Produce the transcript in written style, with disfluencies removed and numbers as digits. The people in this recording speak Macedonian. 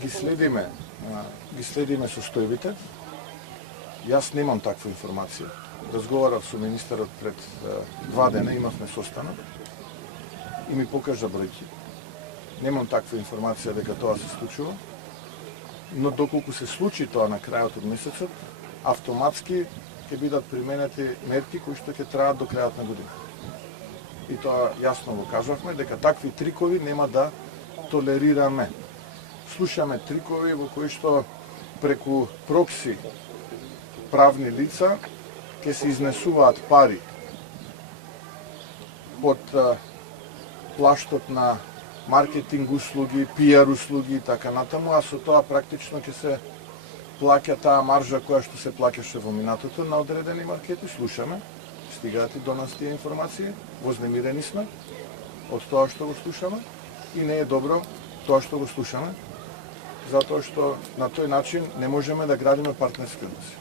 Ги следиме состојбите. Јас немам таква информација. Разговарав со министерот пред 2 дена, имавме состанок и ми покажа бројки. Немам таква информација дека тоа се случува, но доколку се случи тоа на крајот од месецот, автоматски ќе бидат применети мерки кои што ќе траат до крајот на година. И тоа јасно го кажавме дека такви трикови нема да толерираме. Слушаме трикови во кои што преку прокси правни лица ќе се изнесуваат пари под плаштот на маркетинг услуги, пиар услуги и така натаму, а со тоа практично ќе се плаќа таа маржа која што се плаќаше во минатото на одредени маркети. Слушаме, стигаат и до нас тие информации, вознемирени сме од тоа што го слушаме и не е добро тоа што го слушаме, затоа што на тој начин не можеме да градиме партнерски односи.